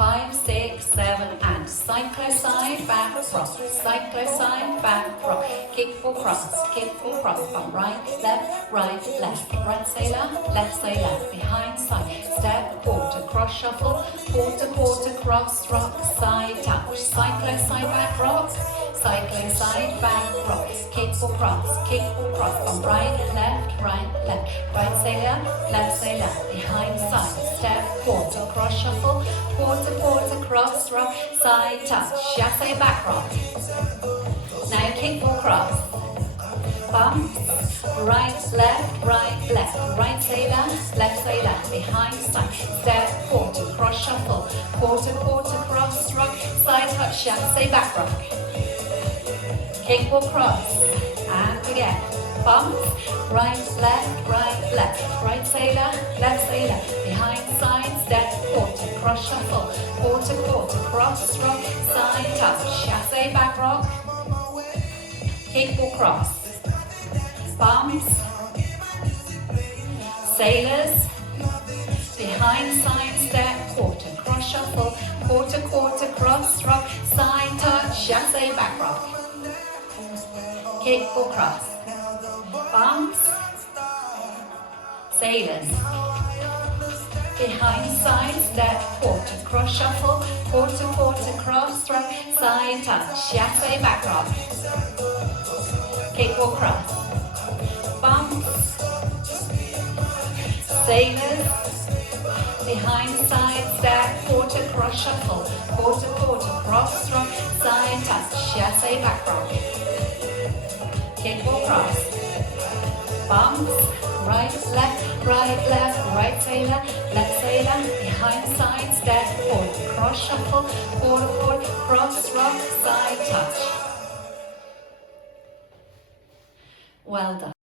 5, 6, 7, and cyclo side, back, rock, cyclo side, back, rock, kick for cross, bump right, right say left, behind side, step, quarter, cross shuffle, quarter, cross, rock, side touch, cyclo side, back, rock, cyclo side, back, rock, kick for cross, bump right, left, right say left, behind side, step, quarter, cross shuffle, quarter, cross, rock, side touch, chasse back rock. Now kick for cross, bump, right say left say left, behind side, step, quarter, cross shuffle, quarter, cross, rock, side touch, chasse back rock. Kick for cross, and again, bump, right say left, behind side, step, quarter, cross shuffle, quarter, cross, rock, side touch, chasse back rock, kick for cross, bumps, sailors, behind side, step, quarter, cross shuffle, quarter, cross, rock, side touch, chasse back rock, kick for cross, bumps, sailors, behind side, step, quarter, cross shuffle, quarter, cross, rock, side touch, chasse back rock, kick for cross, bumps, sailors, behind side, step, quarter, cross shuffle, quarter, cross, rock, side touch, chasse back rock, kick for cross, bumps, right say left, behind side, step, quarter, cross shuffle, quarter, cross, rock, side touch. Well done.